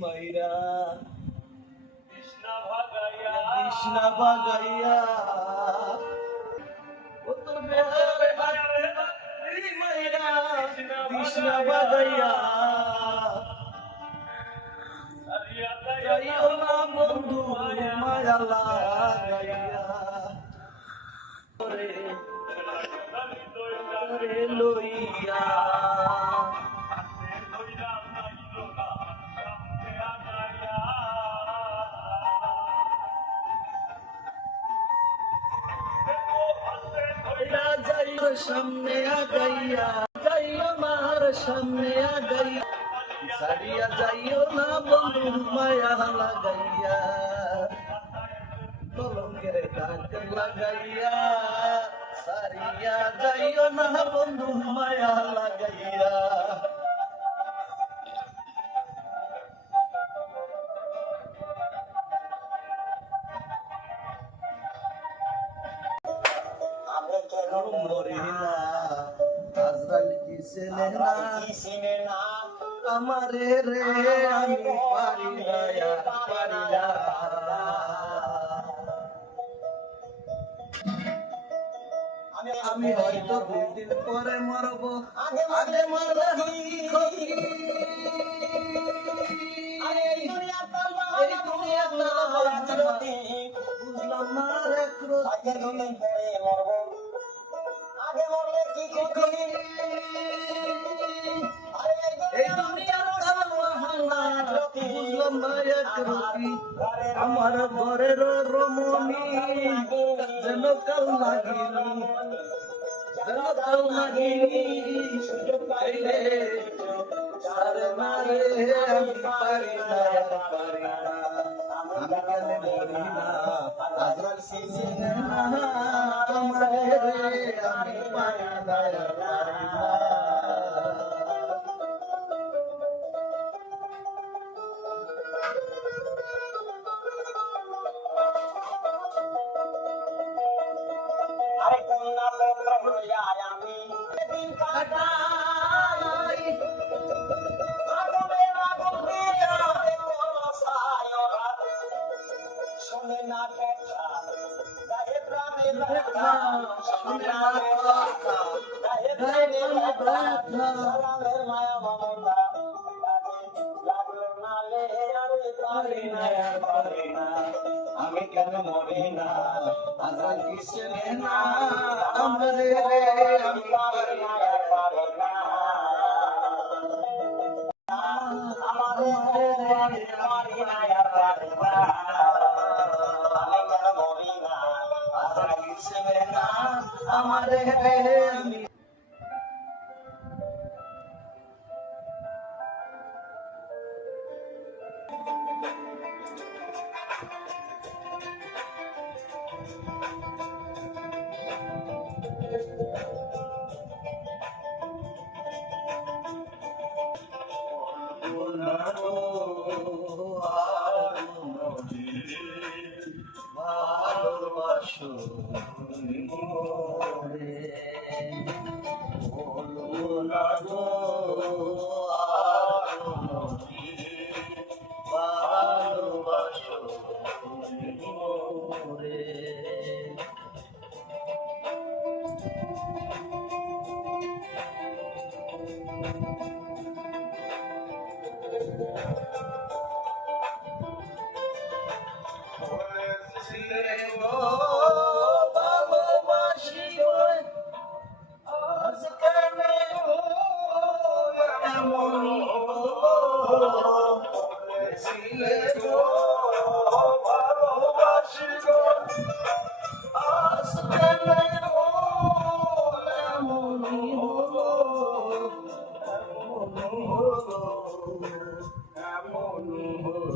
মাইরা কৃষ্ণা বাগাইয়া ও তোর মাইরা কৃষ্ণা বাগাইয়া যাইও না বন্ধু মায়া লাগাইয়া রে লইয়া সামনে আগাইয়া যাইও মার সামনে আগাইয়া সারিয়া যাইও না বন্ধু মায়া লাগাইয়া কলঙ্কের দাগ লাগাইয়া সারিয়া যাইও না বন্ধু মায়া লাগাইয়া আমারে রে আমি পারি না আমি হয়তো 2 দিন পরে মরব আগে মরলে এই দুনিয়া বুঝলাম না রে আগে মরলে কি ক্ষতি এই দুনিয়ার বুঝলাম না এক রতি আমার ঘরের রমণী যেন কাল লাগিনি সুযোগ পাইলে সারে মারে আমি পারি না আমি কেন মরি না আজরাল সিনে না আমারে রে আমি পারি না আমি দিন কাটাই আগুনে শোনে না কথা গায়ে প্রাণে ব্যথা শোনে না কথা গায়ে প্রাণে ব্যথা সালামের মায়া মমতা লাগলো না লে আমি পারি না আমি কেন মরি না আজরাল কিসনে না আমারে রে আমি পারি না আমারে রে আমি পারি না আমি কেন মরি না আজরাল কিসনে না আমারে রে আমি ভালোবাসো বলো না গো ভালোবাসো রে ভালোবাসি আজ কেন এমন ভালোবাসি আজ কেন এমন হলো